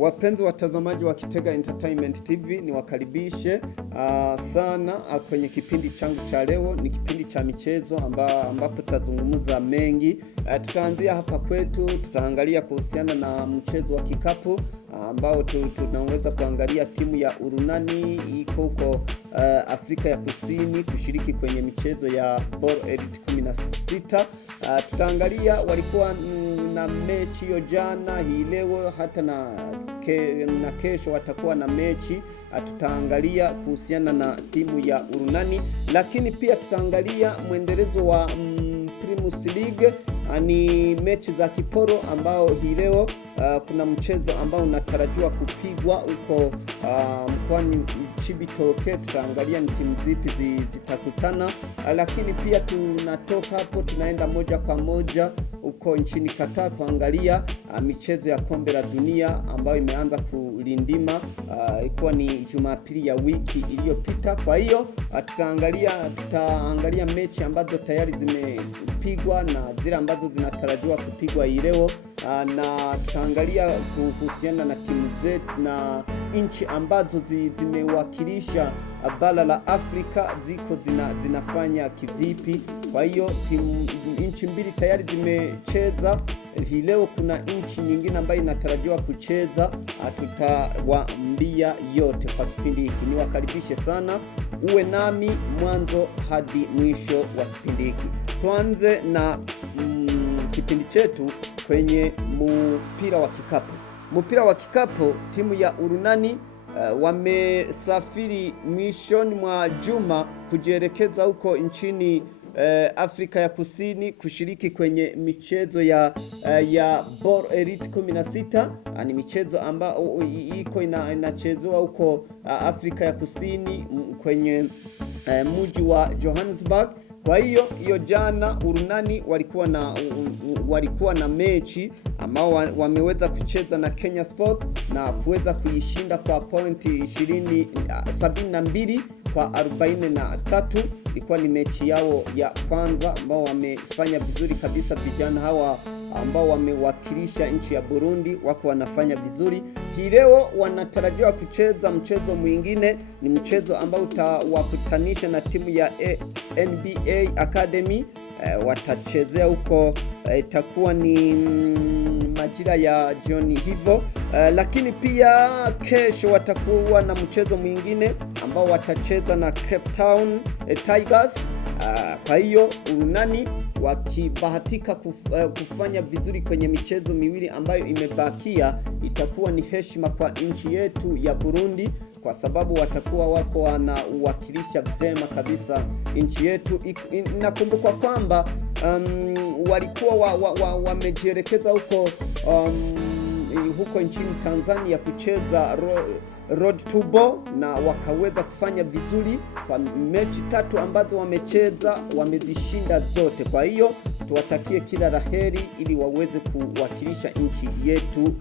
Wapenzi watazamaji wa Gitega Entertainment TV, ni wakaribishe sana kwenye kipindi changu cha leo. Ni kipindi cha michezo ambapo tutazungumza mengi. Tutaanzia hapa kwetu, tutaangalia kuhusiana na mchezo wa kikapu ambao tunaweza kuangalia timu ya Urunani iko huko Afrika ya Kusini kushiriki kwenye michezo ya Ball Elite 16. Tutaangalia walikuwa na mechi hiyo jana, hii leo hata na kesho watakuwa na mechi. Tutaangalia kuhusiana na timu ya Urunani, lakini pia tutaangalia mwendelezo wa Primus League, ni mechi za kiporo ambao hii leo kuna mchezo ambao unatarajiwa kupigwa huko mkoani Chibitoke. Tutaangalia ni timu zipi zitakutana, lakini pia tunatoka hapo tunaenda moja kwa moja huko nchini Qatar kuangalia michezo ya kombe la dunia ambayo imeanza kulindima. Ilikuwa ni Jumapili ya wiki iliyopita. Kwa hiyo tutaangalia mechi ambazo tayari zimepigwa na zile ambazo zinatarajiwa kupigwa hii leo, na tutaangalia kuhusiana na timu zetu na nchi ambazo zimewakilisha bara la Afrika ziko zinafanya kivipi. Kwa hiyo nchi mbili tayari zimecheza. Hii leo kuna nchi nyingine ambayo inatarajiwa kucheza. Tutawaambia yote kwa kipindi hiki. Niwakaribishe sana, uwe nami mwanzo hadi mwisho wa kipindi hiki. Tuanze na kipindi chetu kwenye mpira wa kikapu. Mpira wa kikapu, timu ya Urunani wamesafiri mwishoni mwa juma kujielekeza huko nchini Afrika ya Kusini kushiriki kwenye michezo ya Ball Elite 16. Ni michezo ambayo iko inachezwa huko Afrika ya Kusini kwenye mji wa Johannesburg. Kwa hiyo jana Urunani walikuwa na mechi ambao wameweza kucheza na Kenya Sport na kuweza kuishinda kwa pointi 72 kwa 43. Ilikuwa ni mechi yao ya kwanza ambao wamefanya vizuri kabisa. Vijana hawa ambao wamewakilisha nchi ya Burundi wako wanafanya vizuri. Hii leo wanatarajiwa kucheza mchezo mwingine, ni mchezo ambao utawakutanisha na timu ya NBA Academy. Watachezea huko, itakuwa ni majira ya jioni hivyo. Lakini pia kesho watakuwa na mchezo mwingine ambao watacheza na Cape Town Tigers. Kwa hiyo Urunani wakibahatika kufanya vizuri kwenye michezo miwili ambayo imebakia, itakuwa ni heshima kwa nchi yetu ya Burundi, kwa sababu watakuwa wako wanawakilisha vema kabisa nchi yetu. Nakumbuka kwamba walikuwa wamejielekeza huko nchini Tanzania kucheza road to ball na wakaweza kufanya vizuri. Kwa mechi 3 ambazo wamecheza wamezishinda zote. Kwa hiyo tuwatakie kila laheri ili waweze kuwakilisha nchi yetu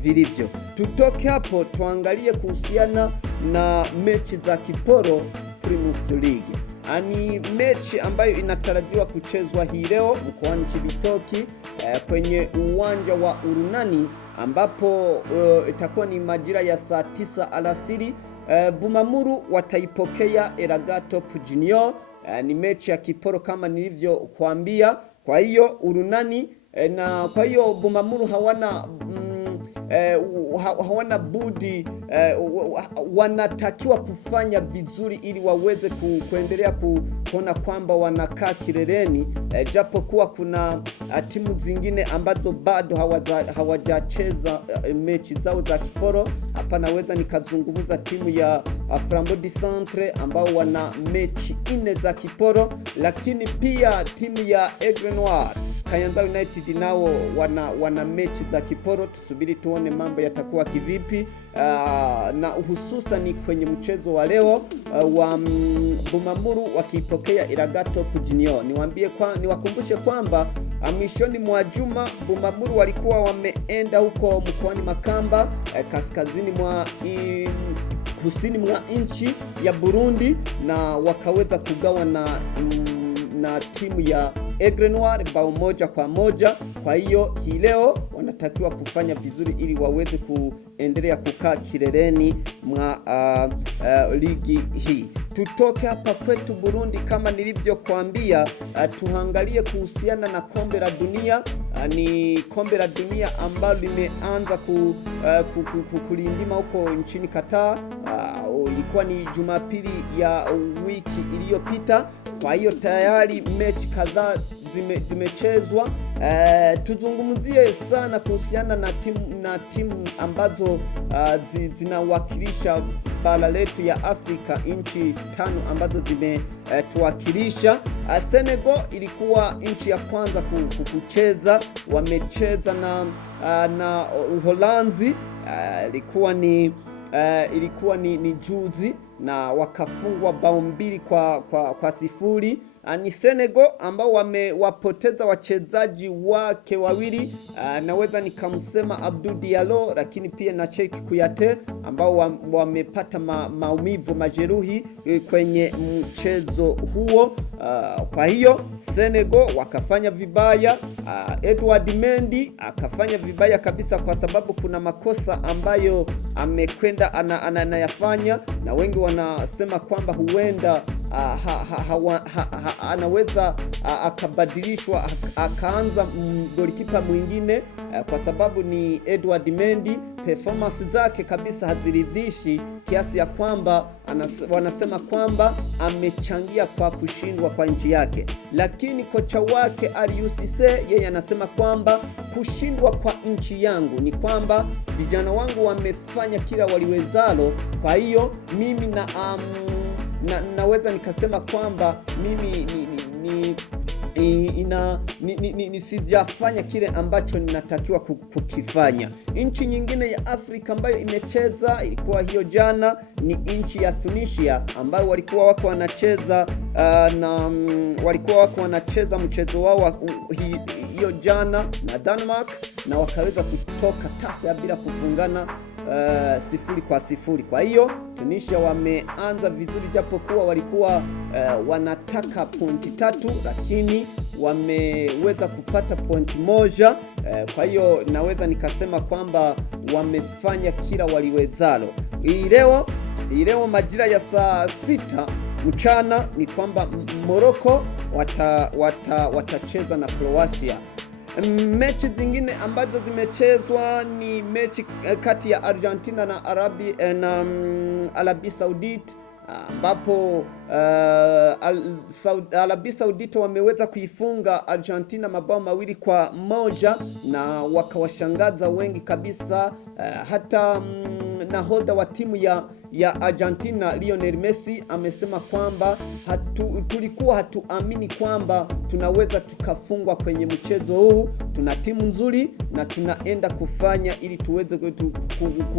vilivyo. Tutoke hapo tuangalie kuhusiana na mechi za kiporo Primus League. Ni mechi ambayo inatarajiwa kuchezwa hii leo mkoani Chibitoke kwenye uwanja wa Urunani, ambapo itakuwa ni majira ya saa 9 alasiri. Bumamuru wataipokea Eragato Junior. Ni mechi ya kiporo kama nilivyokuambia. Kwa hiyo Urunani na kwa hiyo Bumamuru hawana budi, wanatakiwa kufanya vizuri ili waweze kuendelea kuona kwamba wanakaa kileleni, japo kuwa kuna timu zingine ambazo bado hawajacheza mechi zao za kiporo. Hapa naweza nikazungumza timu ya Flambeau du Centre ambao wana mechi 4 za kiporo, lakini pia timu ya Aigle Noir Kayanza United nao wana mechi za kiporo. Tusubiri tuone mambo yatakuwa kivipi, na hususan kwenye mchezo wa leo wa Bumamuru wakipokea Iragato Junior. Niwakumbushe kwamba mwishoni mwa juma Bumamuru walikuwa wameenda huko mkoani Makamba, kusini mwa nchi ya Burundi, na wakaweza kugawa na timu ya Aigle Noir bao 1-1. Kwa hiyo hii leo wanatakiwa kufanya vizuri ili waweze kuendelea kukaa kileleni mwa ligi hii. Tutoke hapa kwetu Burundi, kama nilivyokuambia, tuangalie kuhusiana na kombe la dunia. Ni kombe la dunia ambalo limeanza kulindima huko nchini Qatar. Ilikuwa ni Jumapili ya wiki iliyopita. Kwa hiyo tayari mechi kadhaa zimechezwa. Tuzungumzie sana kuhusiana na timu ambazo zinawakilisha bara letu ya Afrika, nchi 5 ambazo zimetuwakilisha. Senegal ilikuwa nchi ya kwanza kucheza, wamecheza na Uholanzi. Ilikuwa ni juzi na wakafungwa bao 2 kwa 0. Ni Senegal ambao wamewapoteza wachezaji wake wawili. Naweza nikamsema Abdou Diallo, lakini pia na Cheikh Kouyaté ambao wamepata maumivu, majeruhi kwenye mchezo huo. Kwa hiyo Senegal wakafanya vibaya. Edouard Mendy akafanya vibaya kabisa, kwa sababu kuna makosa ambayo amekwenda anayafanya, na wengi wanasema kwamba huenda anaweza akabadilishwa akaanza golikipa mwingine, kwa sababu ni Edouard Mendy. Performance zake kabisa haziridhishi, kiasi ya kwamba wanasema kwamba amechangia kwa kushindwa kwa nchi yake. Lakini kocha wake Aliou Cisse yeye anasema kwamba kushindwa kwa nchi yangu ni kwamba vijana wangu wamefanya kila waliwezalo. Kwa hiyo mimi naweza nikasema kwamba mimi sijafanya kile ambacho ninatakiwa kukifanya. Nchi nyingine ya Afrika ambayo imecheza ilikuwa hiyo jana ni nchi ya Tunisia, ambayo walikuwa wako wanacheza mchezo wao hiyo jana na Denmark, na wakaweza kutoka tasa bila kufungana 0-0. Kwa hiyo Tunisia wameanza vizuri, japokuwa walikuwa wanataka pointi 3, lakini wameweza kupata pointi 1. Kwa hiyo naweza nikasema kwamba wamefanya kila waliwezalo. Hii leo majira ya saa 6 mchana ni kwamba Morocco watacheza na Croatia. Mechi zingine ambazo zimechezwa ni mechi kati ya Argentina na Arabia Saudite, ambapo Arabia Saudite wameweza kuifunga Argentina mabao 2-1 na wakawashangaza wengi kabisa. Hata nahodha wa timu ya Argentina Lionel Messi amesema kwamba tulikuwa hatuamini kwamba tunaweza tukafungwa kwenye mchezo huu. Tuna timu nzuri na tunaenda kufanya ili tuweze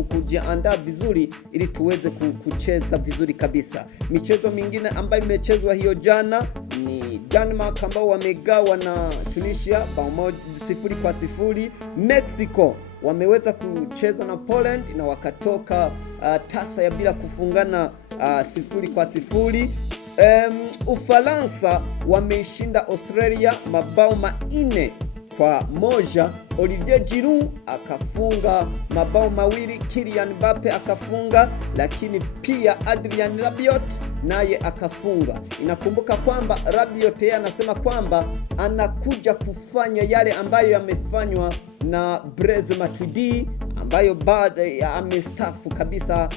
kujiandaa vizuri ili tuweze kucheza vizuri kabisa. Michezo mingine ambayo imechezwa hiyo jana ni Denmark ambao wamegawa na Tunisia bao 0-0. Mexico wameweza kucheza na Poland na wakatoka tasa ya bila kufungana 0-0. Ufaransa wameishinda Australia mabao 4-1. Olivier Giroud akafunga mabao 2, Kylian Mbappe akafunga, lakini pia Adrien Rabiot naye akafunga. Inakumbuka kwamba Rabiot yeye anasema kwamba anakuja kufanya yale ambayo yamefanywa na Blaise Matuidi, ambayo baada amestafu kabisa,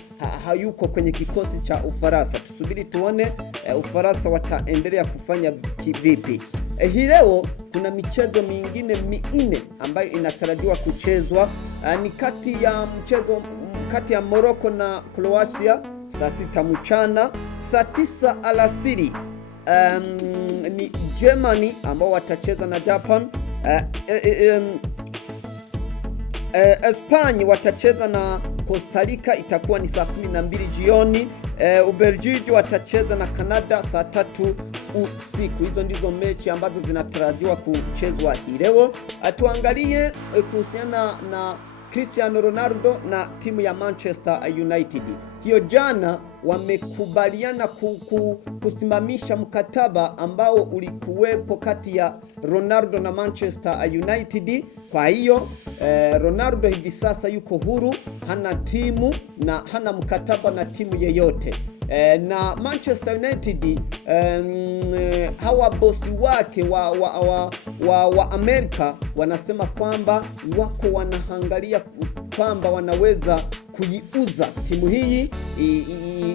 hayuko kwenye kikosi cha Ufaransa. Tusubiri tuone Ufaransa wataendelea kufanya vipi. Hii leo kuna michezo mingine 4 ambayo inatarajiwa kuchezwa. Ni kati ya Morocco na Croatia saa 6 mchana. Saa 9 alasiri ni Germany ambao watacheza na Japan. Espanya watacheza na Costa Rica, itakuwa ni saa 12 jioni. Ubelgiji watacheza na Canada saa 3 usiku. Hizo ndizo mechi ambazo zinatarajiwa kuchezwa hii leo. Tuangalie kuhusiana na Cristiano Ronaldo na timu ya Manchester United. Hiyo jana wamekubaliana kusimamisha mkataba ambao ulikuwepo kati ya Ronaldo na Manchester United. Kwa hiyo Ronaldo hivi sasa yuko huru, hana timu na hana mkataba na timu yeyote. Na Manchester United hawa bosi wake wa Amerika wanasema kwamba wako wanaangalia kwamba wanaweza kuiuza timu hii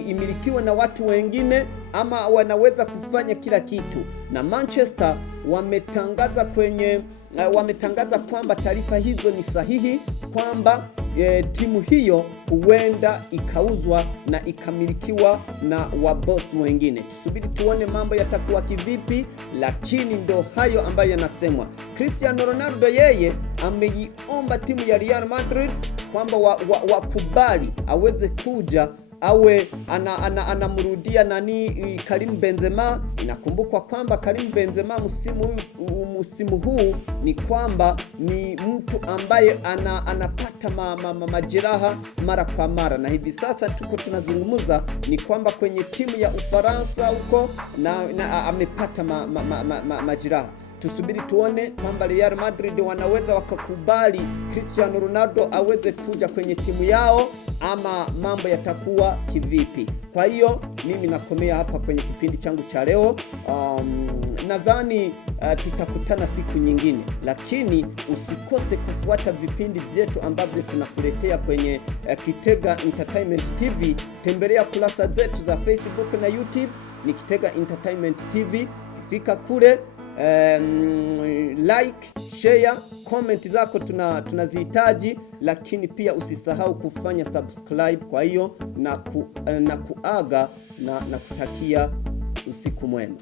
imilikiwe na watu wengine, ama wanaweza kufanya kila kitu. Na Manchester wametangaza kwamba taarifa hizo ni sahihi, kwamba timu hiyo huenda ikauzwa na ikamilikiwa na wabosi wengine. Tusubiri tuone mambo yatakuwa kivipi, lakini ndo hayo ambayo yanasemwa. Cristiano Ronaldo yeye ameiomba timu ya Real Madrid kwamba wakubali aweze kuja awe anamrudia Karim Benzema. Inakumbukwa kwamba Karim Benzema msimu huu ni kwamba ni mtu ambaye anapata majeraha mara kwa mara, na hivi sasa tunazungumza ni kwamba kwenye timu ya Ufaransa huko na amepata majeraha. Tusubiri tuone kwamba Real Madrid wanaweza wakakubali Cristiano Ronaldo aweze kuja kwenye timu yao, ama mambo yatakuwa kivipi. Kwa hiyo mimi nakomea hapa kwenye kipindi changu cha leo. Nadhani tutakutana siku nyingine, lakini usikose kufuata vipindi vyetu ambavyo tunakuletea kwenye Gitega Entertainment TV. Tembelea kurasa zetu za Facebook na YouTube ni Gitega Entertainment TV. Kifika kule like, share, comment zako tunazihitaji, lakini pia usisahau kufanya subscribe. Kwa hiyo na kuaga na kutakia usiku mwema.